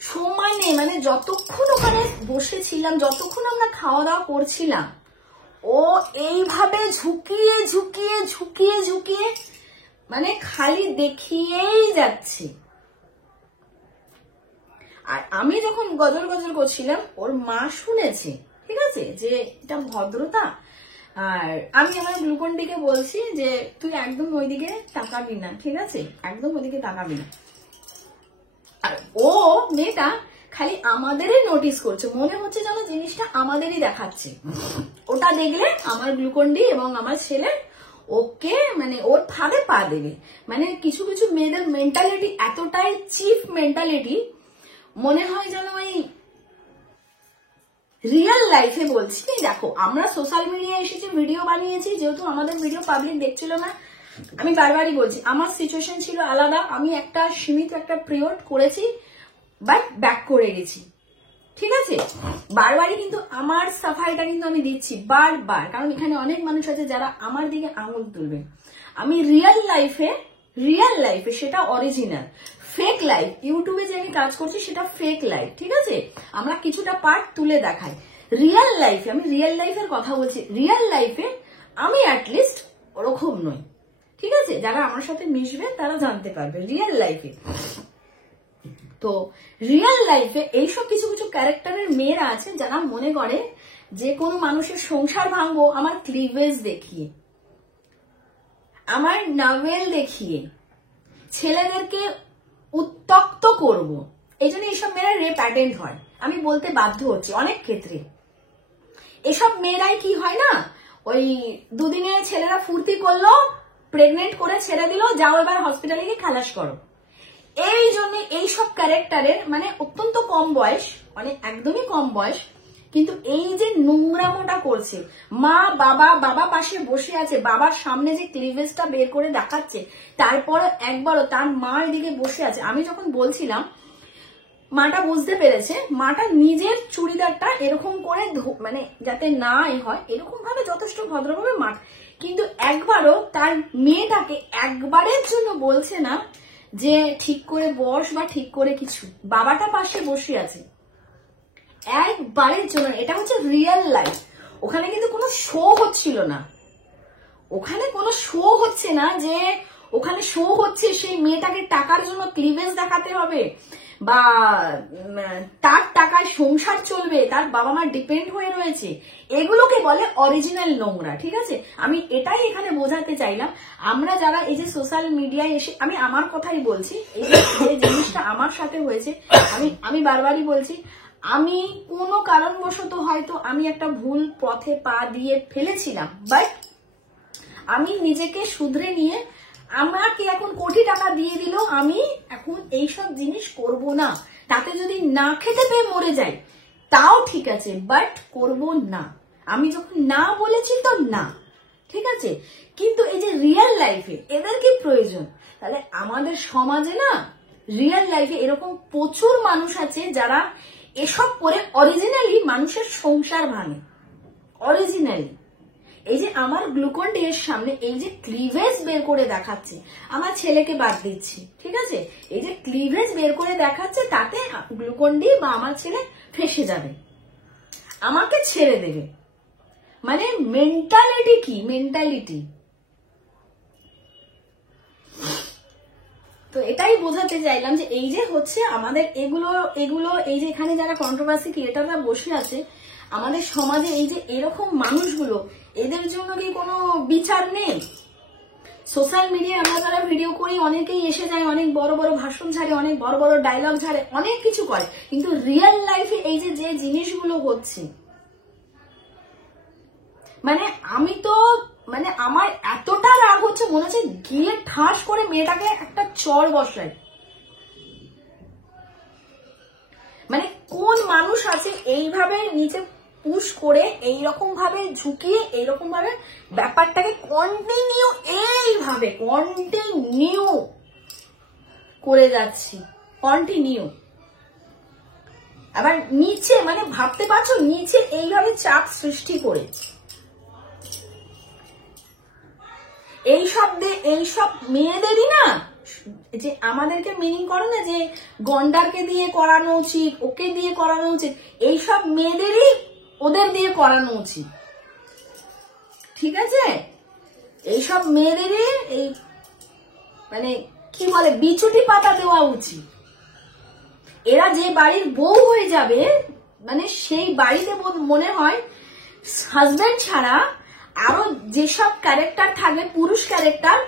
সমানে মানে যতক্ষণ ওখানে বসেছিলাম, যতক্ষণ আমরা খাওয়া দাওয়া করছিলাম, ও এইভাবে ঝুঁকিয়ে ঝুঁকিয়ে ঝুঁকিয়ে ঝুঁকিয়ে মানে খালি দেখিয়েই যাচ্ছে। আর আমি যখন গজল গজল করছিলাম, ওর মা শুনেছে, ঠিক আছে, যে এটা ভদ্রতা। আর আমি আমার গ্লুকন্ডিকে বলছি যে তুই একদম ওইদিকে তাকাবি না, ঠিক আছে? একদম ওইদিকে তাকাবি না। আর ও মেয়েটা খালি আমাদেরই নোটিস করছে, মনে হচ্ছে যেন জিনিসটা আমাদেরই দেখাচ্ছে। ওটা দেখলে আমার গ্লুকন্ডি এবং আমার ছেলে ওকে মানে ওর ফাঁদে পা দেবে। মানে কিছু কিছু মেয়েদের মেন্টালিটি এতটাই চিপ মেন্টালিটি, মনে হয় যেন ওই রিয়েল লাইফে বলছি। দেখো, আমরা সোশ্যাল মিডিয়ায় এসেছি, ভিডিও বানিয়েছি, যেহেতু আমাদের ভিডিও পাবলিক দেখছিল না, আমি বারবারই বলছি আমার সিচুয়েশন ছিল আলাদা, আমি একটা সীমিত একটা পিরিয়ড করেছি, বাট ব্যাক করে গেছি, ঠিক আছে? বারবারই কিন্তু আমার সাফাইটা কিন্তু আমি দিচ্ছি বারবার, কারণ এখানে অনেক মানুষ আছে যারা আমার দিকে আঙুল তুলবে। আমি রিয়েল লাইফে সেটা অরিজিনাল, ফেক লাইফ, ইউটিউবে যে আমি কাজ করছি সেটা ফেক লাইফ, ঠিক আছে? আমরা কিছুটা পার্ট তুলে দেখাই। রিয়েল লাইফে, আমি রিয়েল লাইফের কথা বলছি, রিয়েল লাইফে আমি অ্যাটলিস্ট ওরকম নই, ঠিক আছে? যারা আমার সাথে মিশবে তারা জানতে পারবে রিয়েল লাইফে। তো রিয়েল লাইফে এইসব কিছু কিছু ক্যারেক্টারের মেয়েরা আছে যারা মনে করে যে কোনো মানুষের সংসার ভাঙবো আমার ক্লিভেজ দেখিয়ে, আমার নাভেল দেখিয়ে, ছেলেদেরকে উত্তক্ত করব। এই জন্য এইসব মেয়েরা রেপ অ্যাটেন্ড হয়, আমি বলতে বাধ্য হচ্ছি। অনেক ক্ষেত্রে এসব মেয়েরাই কি হয় না, ওই দুদিনে ছেলেরা ফুর্তি করলো, প্রেগনেন্ট করে ছেড়ে দিল, যাও এবার হসপিটালে গিয়ে খালাস করো। এই জন্য এইসব ক্যারেক্টারের মানে অত্যন্ত কম বয়স, মানে একদমই কম বয়স, কিন্তু এই যে নোংরামোটা করছে, মা বাবা পাশে বসে আছে, বাবার সামনে যে ক্লিভেজটা বের করে দেখাচ্ছে, তারপর একবারও তার মা এদিকে বসে আছে। আমি যখন বলছিলাম মাটা বুঝতে পেরেছে, মাটা নিজের চুড়িদারটা এরকম করে মানে যাতে না হয় এরকম ভাবে যথেষ্ট ভদ্রভাবে মা, কিন্তু একবারও তার মেয়েটাকে একবারের জন্য বলছে না যে ঠিক করে বস বা ঠিক করে কিছু। বাবাটা পাশে বসে আছে, একবারের জন্য। এটা হচ্ছে রিয়েল লাইফ। ওখানে কিন্তু কোনো শো হচ্ছিল না, ওখানে কোনো শো হচ্ছে না যে ওখানে শো হচ্ছে সেই মেয়েটাকে টাকার জন্য ক্লিভেজ দেখাতে হবে বা তার টাকায় সংসার চলবে, তার বাবা মা ডিপেন্ড হয়ে রয়েছে, এগুলোকে বলে অরিজিনাল নোংরা। ঠিক আছে, আমি এটাই এখানে বোঝাতে চাইলাম। আমরা যারা এই যে সোশ্যাল মিডিয়ায় এসে, আমি আমার কথাই বলছি, এই যে জিনিসটা আমার সাথে হয়েছে, আমি বারবারই বলছি, আমি কোনো কারণবশত হয়তো আমি একটা ভুল পথে পা দিয়ে ফেলেছিলাম, বাট আমি নিজেকে শুধরে নিয়ে, আমাকে এখন কোটি টাকা দিয়ে দিলেও আমি এখন এইসব জিনিস করব না। তাতে যদি না খেতে পেয়ে মরে যাই তাও ঠিক আছে, বাট করব না। আমি যখন না বলেছি তো না, ঠিক আছে। কিন্তু এই যে রিয়েল লাইফে এদের কি প্রয়োজন? তাহলে আমাদের সমাজে না রিয়েল লাইফে এরকম প্রচুর মানুষ আছে যারা এসব করে অরিজিনালি মানুষের সংসার ভাঙে, অরিজিনালি। এই যে আমার গ্লুকন ডি এর সামনে এই যে ক্লিভেজ বের করে দেখাচ্ছে, আমার ছেলেকে বাদ দিচ্ছি, ঠিক আছে, এই যে ক্লিভেজ বের করে দেখাচ্ছে, তাতে গ্লুকন ডি বা আমার ছেলে ফেসে যাবে, আমাকে ছেড়ে দেবে। মানে মেন্টালিটি কি, মেন্টালিটি। তো এটাই বোঝাতে চাইলাম যে এই যে হচ্ছে আমাদের এগুলো এই যে এখানে যারা কন্ট্রোভার্সি ক্রিয়েটাররা বসে আছে আমাদের সমাজে, এই যে এরকম মানুষগুলো, এদের জন্য কি কোনো বিচার নেই? সোশ্যাল মিডিয়ায় আমরা যারা ভিডিও করি অনেকেই এসে যায়, অনেক বড় বড় ভাষণ ছাড়ে, অনেক বড় বড় ডায়লগ ছাড়ে, অনেক কিছু করে, কিন্তু রিয়েল লাইফে এই যে জিনিসগুলো হচ্ছে, মানে আমি তো মানে আমার এতটা রাগ হচ্ছে, মনে হচ্ছে গিয়ে ঠাস করে মেয়েটাকে একটা চর বসায়। মানে কোন মানুষ আছে এইভাবে নিচে পুশ করে এইরকম ভাবে ঝুঁকিয়ে এইরকম ভাবে ব্যাপারটাকে কন্টিনিউ করে যাচ্ছি, কন্টিনিউ। আবার নিচে মানে ভাবতে পারছো, নিচে এইভাবে চাপ সৃষ্টি করে এইসব মেয়েদেরই না, যে আমাদেরকে মিনিং করো না যে গন্ডারকে দিয়ে করানো উচিত, ওকে দিয়ে করানো উচিত, এইসব মেয়েদেরই ওদের দিয়ে করানো উচিত, ঠিক আছে। এইসব মেয়েদেরই এই মানে কি বলে বিচুটি পাতা দেওয়া উচিত। এরা যে বাড়ির বউ হয়ে যাবে, মানে সেই বাড়িতে মনে হয় হাজবেন্ড ছাড়া আরো যেসব ক্যারেক্টার থাকবে, পুরুষ ক্যারেক্টার,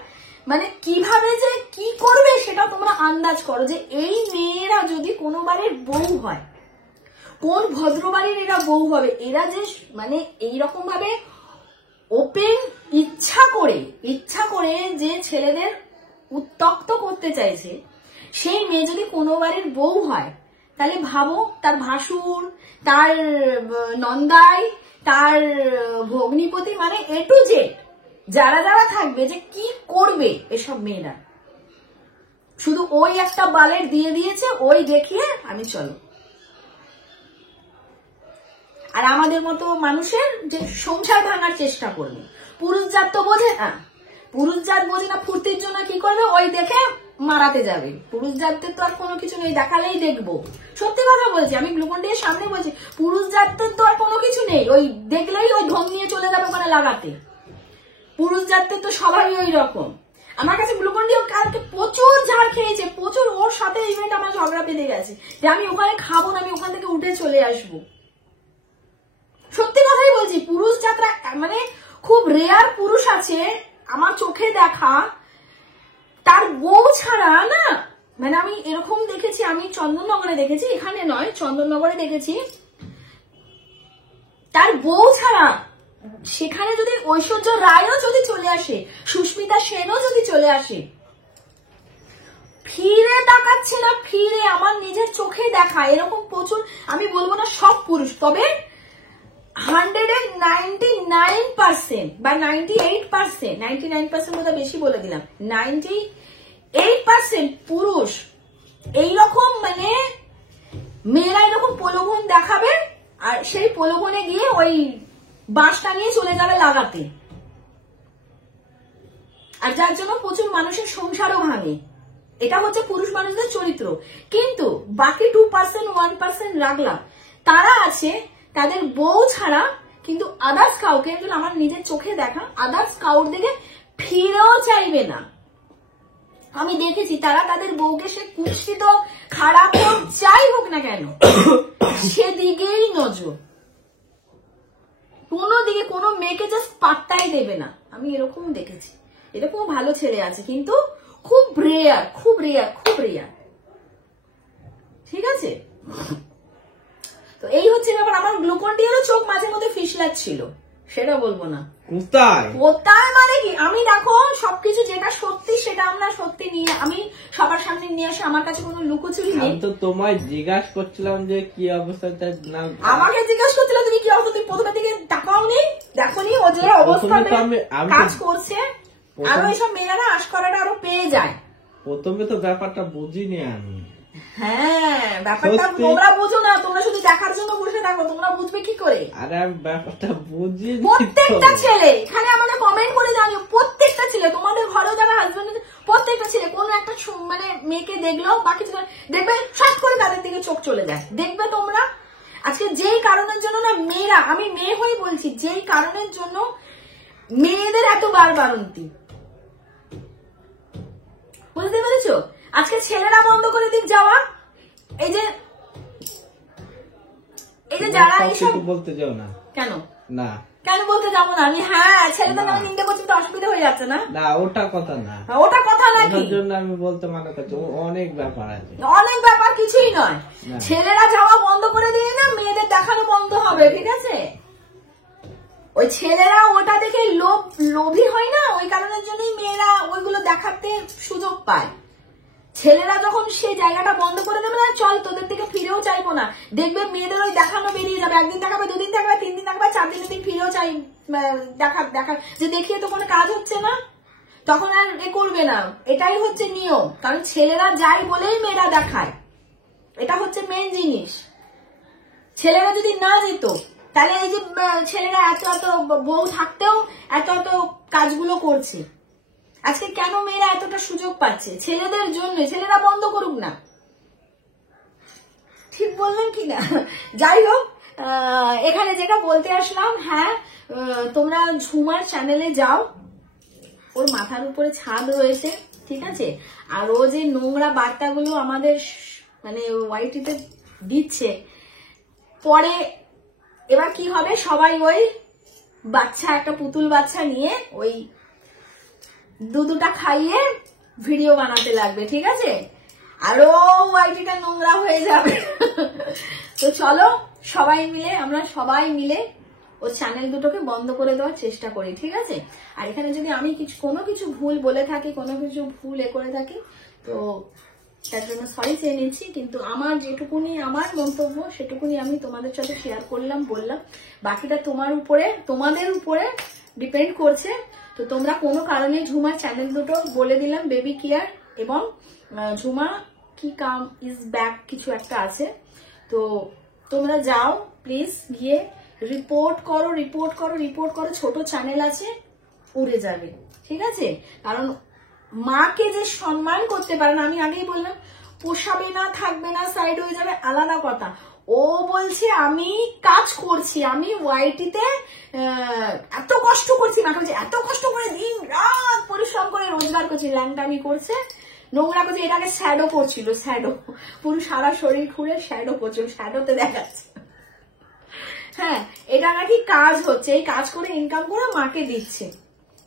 মানে কিভাবে যে কি করবে সেটা তোমরা আন্দাজ করো। যে এই মেয়েরা যদি কোনো বাড়ির বউ হয়, কোন ভদ্র বাড়ির এরা বউ হবে, এরা যে মানে এইরকম ভাবে ওপেন ইচ্ছা করে যে ছেলেদের উত্তক্ত করতে চাইছে, সেই মেয়ে যদি কোনো বাড়ির বউ হয়, তাহলে ভাবো তার ভাসুর, তার নন্দাই, তার ভগ্নিপতি, মানে এ টু জেড যারা যারা থাকবে, যে কি করবে এসব মেয়েরা। শুধু ওই একটা বালের দিয়ে দিয়েছে, ওই দেখিয়ে আমি চলো। আর আমাদের মতো মানুষের যে সংসার ভাঙার চেষ্টা করবে। পুরুষ জাত তো বোঝে না, পুরুষ জাত বোঝে না, ফুর্তির জন্য কি করবে, ওই দেখে মারাতে যাবে। পুরুষ জাতদের তো আর কোনো কিছু নেই, দেখালেই দেখবো। সত্যি কথা বলছি, আমি গ্লুকন ডি এর সামনে বলছি, পুরুষ জাতদের তো আর কোনো কিছু নেই, ওই দেখলেই ওই ধন নিয়ে চলে যাবে ওখানে লাগাতে। পুরুষ জাতদের তো সবাই ওই রকম। আমার কাছে গ্লুকন ডি কালকে প্রচুর ঝাড় খেয়েছে, প্রচুর। ওর সাথে ইভেন্ট আমার ঝগড়া বেঁধে গেছে যে আমি ওখানে খাবো না, আমি ওখান থেকে উঠে চলে আসবো। সত্যি কথাই বলছি, পুরুষ জাতরা মানে খুব রেয়ার পুরুষ আছে আমার চোখে দেখা, তার বউ ছাড়া না, মানে আমি এরকম দেখেছি, আমি চন্দননগরে দেখেছি, এখানে নয়, চন্দননগরে দেখেছি, তার বউ ছাড়া সেখানে যদি ঐশ্বর্য রায়ও যদি চলে আসে, সুস্মিতা সেনও যদি চলে আসে, ফিরে তাকাচ্ছে না, ফিরে আমার নিজের চোখে দেখা এরকম প্রচুর, আমি বলবো না সব পুরুষ, তবে 199% বা 98%, 99% বোধহয় বেশি বলে দিলাম, 98% পুরুষ এইরকম, মানে মেয়েরা এরকম প্রলোভন দেখাবে আর সেই প্রলোভনে গিয়ে ওই বাঁশটা নিয়ে চলে যাবে লাগাতে, আর যার জন্য প্রচুর মানুষের সংসারও ভাঙে। এটা হচ্ছে পুরুষ মানুষদের চরিত্র। কিন্তু বাকি 2% 1% রাখলাম, তারা আছে তাদের বউ ছাড়া কিন্তু আদার্স কাউকে, আমার নিজের চোখে দেখা আদার্স কাউর দিকে ফিরেও চাইবে না। আমি দেখেছি তারা তাদের বউকে, সে কুৎসিত খারাপ হোক যাই হোক না কেন, সেদিকেই নজর, কোনো দিকে কোনো মেয়েকে জাস্ট পাত্তাই দেবে না। আমি এরকম দেখেছি, এরকম ভালো ছেলে আছে, কিন্তু খুব রেয়ার, খুব রেয়ার, খুব রেয়ার। ঠিক আছে, তো এই হচ্ছে ব্যাপার। আমার গ্লুকন ডি এরও চোখ মাঝে মধ্যে ফিসলাচ্ছিল, সেটা বলবো না কোথায় কোথায়, মানে কি আমি দেখো সবকিছু যেটা সত্যি সেটা আমরা সত্যি নিয়ে, আমি সবার সামনে নিয়ে আসি, আমার কাছে কোনো লুকোচুরি নেই। তো তোমায় জিজ্ঞাসা করছিলাম যে কি অবস্থা, আমাকে জিজ্ঞাসা করছিলাম তুমি কি অবস্থা, তুমি প্রথমে দিকে তাকাও নি, দেখো নি ও যে অবস্থাতে কাজ করছে, আরো এইসব মেয়েরা আশ করাটা আরো পেয়ে যায়। প্রথমে তো ব্যাপারটা বুঝিনি আমি। হ্যাঁ, ব্যাপারটা তোমরা বুঝো না, তোমরা শুধু দেখার জন্য বসে থাকো, তোমরা বুঝবে কি করে? আরে আমি ব্যাপারটা বুঝি। প্রত্যেকটা ছেলে এখানে আমাকে কমেন্ট করে জানিও, প্রত্যেকটা ছেলে তোমাদের ঘরেও যারা হাজবেন্ড, প্রত্যেকটা ছেলে কোনো একটা মানে মেয়েকে দেখলো বা কিছু দেখবে শর্ট করে তাদের দিকে চোখ চলে যায়। দেখবে তোমরা আজকে যেই কারণের জন্য না মেয়েরা, আমি মেয়ে হয়ে বলছি, যেই কারণের জন্য মেয়েদের এত বারবারন্তি, বুঝতে পেরেছো? আজকে ছেলেরা বন্ধ করে দিক যাওয়া, এই যে যারা এইসব বলতে যাও না কেন, না কেন বলতে যাবো না আমি? হ্যাঁ, ছেলেদের আমি নিন্দে করছি তো অসুবিধা হয়ে যাচ্ছে না? না, ওটা কথা না, ওটা কথা নাকি? ওটার জন্য আমি বলতে মানা করছি, অনেক ব্যাপার আছে। অনেক ব্যাপার কিছুই নয়, ছেলেরা যাওয়া বন্ধ করে দিলে না মেয়েদের দেখানো বন্ধ হবে, ঠিক আছে? ওই ছেলেরা ওটা দেখে লোভী হয় না, ওই কারণের জন্যই মেয়েরা ওইগুলো দেখাতে সুযোগ পায়। ছেলেরা যখন সেই জায়গাটা বন্ধ করে দেবে না, চল তোদের থেকে ফিরেও চাইবো না, দেখবে মেয়েদের ওই দেখানো বেরিয়ে যাবে, একদিন দেখাবে, দুদিন দেখাবে, 3 দিন দেখাবে, 4 দিনের দিন ফিরেও চাই দেখা যে দেখিয়ে তো কোনো কাজ হচ্ছে না, তখন আর এ করবে না। এটাই হচ্ছে নিয়ম, কারণ ছেলেরা যাই বলেই মেয়েরা দেখায়, এটা হচ্ছে মেন জিনিস। ছেলেরা যদি না যেত তাহলে এই যে ছেলেরা এত এত বউ থাকতেও এত এত কাজগুলো করছে, আজকে কেন মেয়েরা এতটা সুযোগ পাচ্ছে? ছেলেদের জন্য। ছেলেরা বন্ধ করুক না, ঠিক বললাম কি না? যাই হোক, এখানে যেটা বলতে আসলাম, হ্যাঁ তোমরা ঝুমার চ্যানেলে যাও, ওর মাথার উপরে ছাদ রয়েছে, ঠিক আছে? আর ও যে নোংরা বার্তাগুলো আমাদের মানে ওয়াইটিতে দিচ্ছে, পরে এবার কি হবে, সবাই ওই বাচ্চা, একটা পুতুল বাচ্চা নিয়ে ওই দুধটা খাইয়ে ভিডিও বানাতে লাগবে, ঠিক আছে? আরো ওয়াইটিটা নোংরা হয়ে যাবে। তো চলো সবাই মিলে, আমরা সবাই মিলে ও চ্যানেল দুটোকে বন্ধ করে দেওয়ার চেষ্টা করি, ঠিক আছে? আর এখানে যদি আমি কোনো কিছু ভুল বলে থাকি, কোনো কিছু ভুল এ করে থাকি, তো তার জন্য সরি চেয়ে নিচ্ছি। কিন্তু আমার যেটুকুনি আমার মন্তব্য সেটুকুনি আমি তোমাদের সাথে শেয়ার করলাম, বললাম। বাকিটা তোমাদের উপরে ডিপেন্ড করছে। তো তোমরা কোনো কারণে ঝুমার চ্যানেল দুটো বলে দিলাম, বেবি কেয়ার এবং ঝুমা কি কাম ইজ ব্যাক কিছু একটা আছে, তো তোমরা যাও প্লিজ, গিয়ে রিপোর্ট করো। ছোট চ্যানেল আছে, উড়ে যাবে, ঠিক আছে? কারণ মাকে যে সম্মান করতে পারে না, আমি আগেই বললাম, পোষাবে না, থাকবে না, সাইড হয়ে যাবে, আলাদা কথা। ও বলছে আমি কাজ করছি, আমি ওয়াইটিতে এত কষ্ট করছি, মাকে বলছে এত কষ্ট করে দিন রাত পরিশ্রম করে রোজগার করছি, ল্যাংটামি করছে, নোংরা করছে, এটাকে শ্যাডো করছিল, শ্যাডো পুরো সারা শরীর ঘুরে শ্যাডো করছিল, শ্যাডোতে দেখাচ্ছে। হ্যাঁ, এটা নাকি কাজ হচ্ছে, এই কাজ করে ইনকাম করে মাকে দিচ্ছে,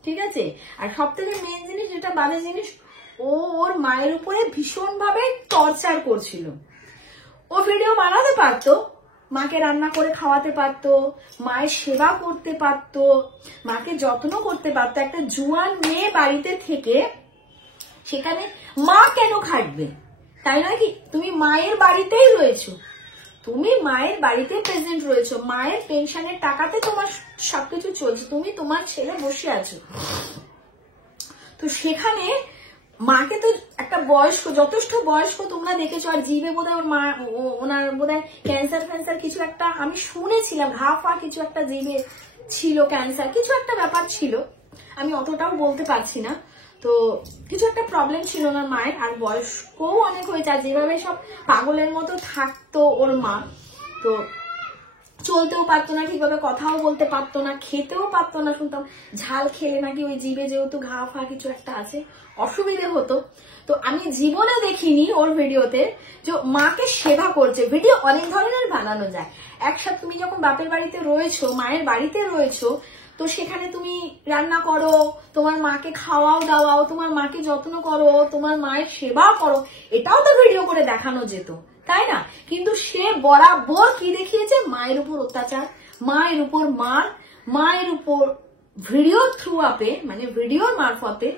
ঠিক আছে? আর সব থেকে মেন জিনিস, যেটা বাজে জিনিস, ওর মায়ের উপরে ভীষণ ভাবে টর্চার করছিল। ও ভিডিও বানাতে পারতো, মাকে রান্না করে খাওয়াতে পারতো, মায়ের সেবা করতে পারতো, মাকে যত্ন করতে পারতো। একটা জুয়ান মেয়ে বাড়িতে থেকে সেখানে মা কেন খাটবে? তাই নয় কি? তুমি মায়ের বাড়িতেই রয়েছো, তুমি মায়ের বাড়িতে প্রেজেন্ট রয়েছো, মায়ের পেনশনের টাকাতে তোমার সবকিছু চলছে, তুমি তোমার ছেলে বসে আছো। তো সেখানে মাকে তো একটা বয়স্ক, যথেষ্ট বয়স্ক তোমরা দেখেছো, আর জিভে বোধহয় ওর মা, ওনার বোধহয় ক্যান্সার কিছু একটা আমি শুনেছিলাম, ঘা কিছু একটা জিভে ছিল, ক্যান্সার কিছু একটা ব্যাপার ছিল, আমি অতটাও বলতে পারছি না। তো কিছু একটা প্রবলেম ছিল না মায়ের, আর বয়স্কও অনেক হয়েছে, আর যেভাবে সব পাগলের মতো থাকতো ওর মা, তো চলতেও পারতো না ঠিকভাবে, কথাও বলতে পারতো না, খেতেও পারতো না, শুনতাম ঝাল খেলে নাকি ওই জিভে যেহেতু ঘা কিছু একটা আছে অসুবিধে হতো। তো আমি জীবনে দেখিনি ওর ভিডিওতে যে মাকে সেবা করছে। ভিডিও অনেক ধরনের বানানো যায়। একসাথে তুমি যখন বাপের বাড়িতে রয়েছো, মায়ের বাড়িতে রয়েছো, তো সেখানে তুমি রান্না করো, তোমার মাকে খাওয়াও দাওয়াও, তোমার মাকে যত্ন করো, তোমার মায়ের সেবা করো, এটাও তো ভিডিও করে দেখানো যেত, তাই না? কিন্তু সে বরাবর কি দেখিয়েছে? মায়ের উপর অত্যাচার, মায়ের উপর মার, মায়ের উপর ভিডিও থ্রু আপে, মানে ভিডিওর মারফতে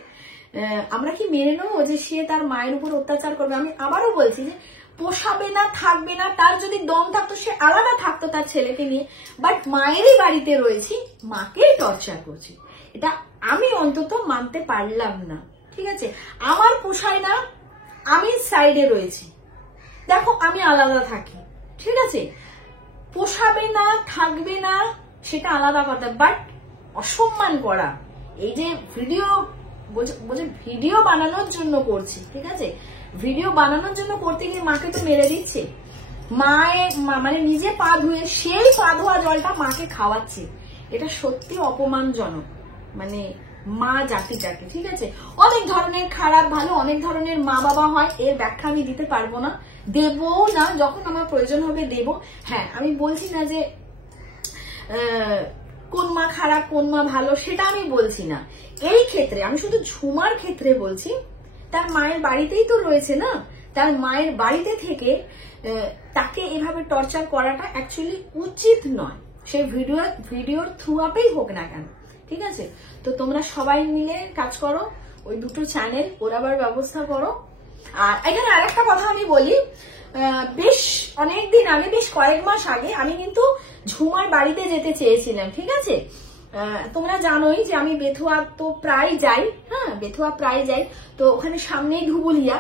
আমরা কি মেনে নেবো যে সে তার মায়ের উপর অত্যাচার করবে? আমি আবারও বলছি যে পোষাবে না, থাকবে না, তার যদি দম থাকতো সে আলাদা থাকতো তার ছেলেকে নিয়ে, বাট মায়েরই বাড়িতে রয়েছি, মাকেই টর্চার করছি, এটা আমি অন্তত মানতে পারলাম না। ঠিক আছে, আমার পোষায় না, আমি সাইডে রয়েছি, দেখো আমি আলাদা থাকি, ঠিক আছে, পোষাবে না, থাকবে না, সেটা আলাদা কথা, বাট অসম্মান করা, এই যে ভিডিও ভিডিও বানানোর জন্য করছি, ঠিক আছে, ভিডিও বানানোর জন্য করতে গিয়ে মাকে তো মেরে দিচ্ছে, মানে নিজে পা ধুয়ে সেই পা ধোয়া জলটা মাকে খাওয়াচ্ছে, এটা সত্যি অপমানজনক, মানে মা জাতিটাকে। ঠিক আছে, অনেক ধরনের খারাপ ভালো অনেক ধরনের মা বাবা হয়, এর ব্যাখ্যা আমি দিতে পারবো না, দেবো না, যখন আমার প্রয়োজন হবে দেব। হ্যাঁ, আমি বলছি না যে কোন মা খারাপ কোন মা ভালো, সেটা আমি বলছি না। এই ক্ষেত্রে আমি শুধু ঝুমার ক্ষেত্রে বলছি, তার মায়ের বাড়িতেই তো রয়েছে না, তার মায়ের বাড়িতে থেকে তাকে এভাবে টর্চার করাটা অ্যাকচুয়ালি উচিত নয়, সে ভিডিওর থ্রু আপেই হোক না কেন। ঠিক আছে, তো তোমরা সবাই মিলে কাজ করো, ওই দুটো চ্যানেল ওরাবার ব্যবস্থা করো। আর এখানে আরেকটা কথা আমি বলি, বেশ অনেকদিন আগে, বেশ কয়েক মাস আগে আমি কিন্তু ঝুমার বাড়িতে যেতে চেয়েছিলাম। ঠিক আছে, তোমরা জানোই যে আমি বেথুয়া তো প্রায় যাই, হ্যাঁ বেথুয়া প্রায় যাই, তো ওখানে সামনেই ধুবুলিয়া।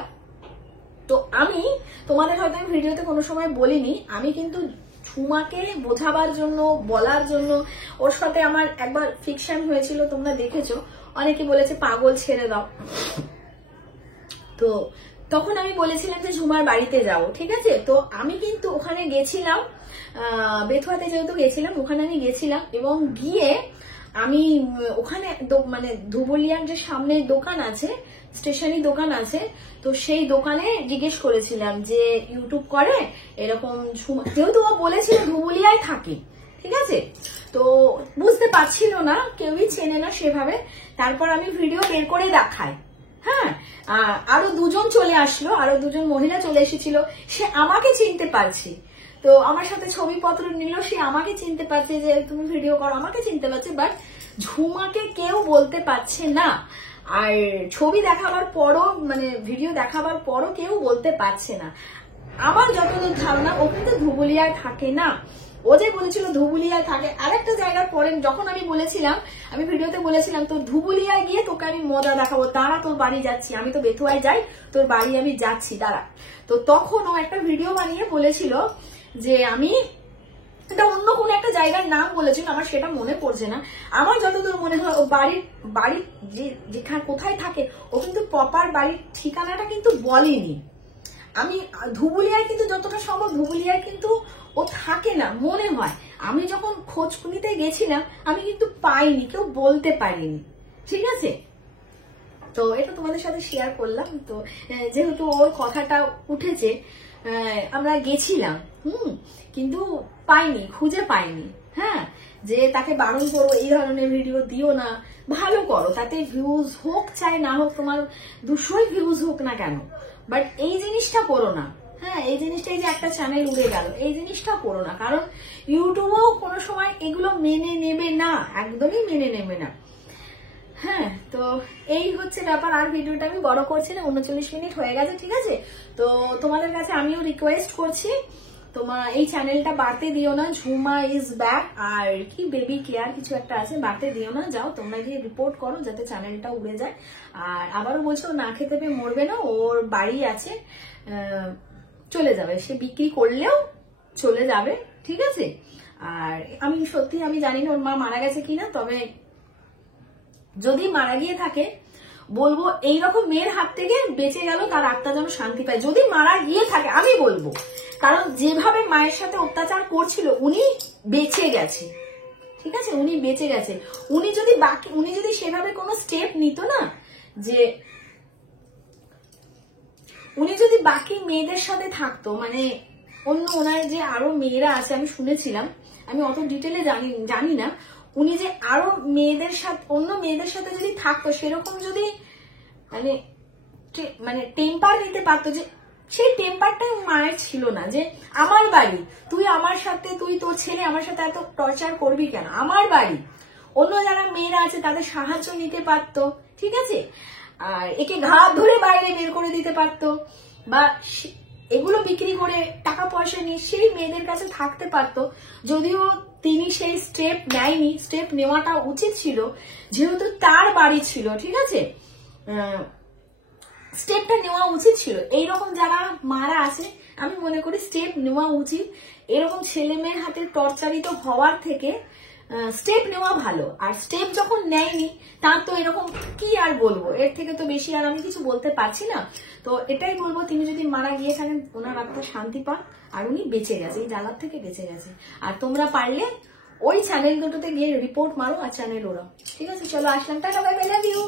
তো আমি তোমাদের হয়তো আমি ভিডিওতে কোনো সময় বলিনি, আমি কিন্তু ঝুমাকে বোঝাবার জন্য, বলার জন্য, ওর সাথে আমার একবার ফিকশন হয়েছিল, তোমরা দেখেছো, অনেকে বলেছে পাগল ছেড়ে দাও, তো তখন আমি বলেছিলাম যে ঝুমার বাড়িতে যাও। ঠিক আছে, তো আমি কিন্তু ওখানে গেছিলাম, বেথুয়াতে যেহেতু গেছিলাম, ওখানে আমি গেছিলাম, এবং গিয়ে আমি ওখানে মানে ধুবুলিয়ার যে সামনে দোকান আছে, স্টেশনারি দোকান আছে, তো সেই দোকানে জিজ্ঞেস করেছিলাম যে ইউটিউব করে এরকম, যেহেতু ও বলেছিল ধুবুলিয়ায় থাকে। ঠিক আছে, তো বুঝতে পারছিল না, কেউই চেনে না সেভাবে। তারপর আমি ভিডিও বের করে দেখাই, হ্যাঁ, আরো দুজন চলে আসলো, আরো দুজন মহিলা চলে এসেছিল, সে আমাকে চিনতে পারছে, তো আমার সাথে ছবিপত্র নিল, সে আমাকে চিনতে পারছে যে তুমি ভিডিও করো, আমাকে চিনতে পারছে, বাট ঝুমাকে কেউ বলতে পারছে না। আর ছবি দেখাবার পরও, মানে ভিডিও দেখাবার পরও কেউ বলতে পারছে না। আমার যতদূর ধারণা ও কিন্তু ধুবুলিয়ায় থাকে না, ও যে বলেছিল ধুবুলিয়ায় থাকে আরেকটা জায়গার পরে, যখন আমি বলেছিলাম, আমি ভিডিওতে বলেছিলাম তো ধুবুলিয়ায় গিয়ে তোকে আমি মজা দেখাবো, দাঁড়া তোর বাড়ি যাচ্ছি, আমি তো বেথুয়ায় যাই, তোর বাড়ি আমি যাচ্ছি, দাঁড়া। তো তখন ও একটা ভিডিও বানিয়ে বলেছিল যে আমি এটা অন্য কোন একটা জায়গার নাম বলেছিল, আমার সেটা মনে পড়ছে না, আমার যতদূর মনে হয় ও বাড়ির যেখানে কোথায় থাকে, ও কিন্তু প্রপার বাড়ির ঠিকানাটা কিন্তু বলেনি। আমি ধুবুলিয়ায় কিন্তু যতটা সম্ভব ধুবুলিয়ায় কিন্তু ও থাকে না মনে হয়, আমি যখন খোঁজ নিতে গেছিলাম আমি কিন্তু পাইনি, কেউ বলতে পারিনি। ঠিক আছে, তো এটা তোমাদের সাথে শেয়ার করলাম। তো যেহেতু ওর কথাটা উঠেছে, আমরা গেছিলাম, কিন্তু পাইনি, খুঁজে পাইনি। হ্যাঁ, যে তাকে বারণ করো এই ধরনের ভিডিও দিও না, ভালো করো, তাতে ভিউজ হোক চাই না হোক, তোমার 200 ভিউজ হোক না কেন, বাট এই জিনিসটা করো না। হ্যাঁ, এই জিনিসটাই যে একটা চ্যানেল উড়ে গেল, এই জিনিসটা করো না, কারণ ইউটিউবেও কোনো সময় এগুলো মেনে নেবে না, একদমই মেনে নেবে না। হ্যাঁ, তো এই হচ্ছে ব্যাপার। আর ভিডিওটা আমি বড় করছি না, 39 মিনিট হয়ে গেছে, ঠিক আছে। তো তোমাদের কাছে আমিও রিকোয়েস্ট করছি, তোমার এই চ্যানেলটা বাড়তে দিও না, ঝুমা ইজ ব্যাক আর কি বেবি কেয়ার কিছু একটা আছে, বাড়তে দিও না। যাও তোমরা গিয়ে রিপোর্ট করো যাতে চ্যানেলটা উড়ে যায়। আর আবারও বলছো, না খেতে পেয়ে মরবে না, ওর বাড়ি আছে, চলে যাবে, সে বিক্রি করলেও চলে যাবে, ঠিক আছে। আর আমি সত্যি আমি জানি না ওর মা মারা গেছে কিনা, তবে যদি মারা গিয়ে থাকে বলবো এইরকম মেয়ের হাত থেকে বেঁচে গেল, তার আত্মা যেন শান্তি পায়। যদি মারা গিয়ে থাকে আমি বলবো, কারণ যেভাবে মায়ের সাথে অত্যাচার করছিল উনি বেঁচে গেছে, ঠিক আছে, উনি বেঁচে গেছে। উনি যদি সেভাবে কোনো স্টেপ নিত না, যে উনি যদি বাকি মেয়েদের সাথে থাকতো, মানে অন্য ওনার যে আরো মেয়েরা আছে আমি শুনেছিলাম, আমি অত ডিটেলে জানি না, উনি যে আরো অন্য মেয়েদের সাথে যদি থাকতো, সেরকম যদি মানে টেম্পার নিতে পারতো, যে সেই টেম্পারটাই মায়ের ছিল না, যে আমার বাড়ি, তুই আমার সাথে, তুই তোর ছেলে আমার সাথে এত টর্চার করবি কেন, আমার বাড়ি, অন্য যারা মেয়েরা আছে তাদের সাহায্য নিতে পারতো, ঠিক আছে। আর একে ঘাট ধরে বাইরে বের করে দিতে পারতো, বা এগুলো বিক্রি করে টাকা পয়সা নিয়ে সেই মেয়েদের কাছে থাকতে পারতো। যদিও তিনি সেই স্টেপ নেয়নি, স্টেপ নেওয়াটা উচিত ছিল, যেহেতু তার বাড়ি ছিল, ঠিক আছে, স্টেপটা নেওয়া উচিত ছিল। এইরকম যারা মারা আছে আমি মনে করি স্টেপ নেওয়া উচিত। এরকম ছেলে মেয়ের হাতে টর্চারিত হওয়ার থেকে স্টেপ নেওয়া ভালো। আর স্টেপ যখন নেয়নি, তার তো এরকম কি আর বলবো, এর থেকে তো বেশি আর আমি কিছু বলতে পারছি না। তো এটাই বলবো, তিনি যদি মারা গিয়ে থাকেন ওনার আত্মা শান্তি পান, আর উনি বেঁচে গেছে, এই জ্বালার থেকে বেঁচে গেছে। আর তোমরা পারলে ওই চ্যানেল দুটোতে গিয়ে রিপোর্ট মারো আর চ্যানেল ওরাও, ঠিক আছে। চলো আসলাম, tata, bye bye, love you.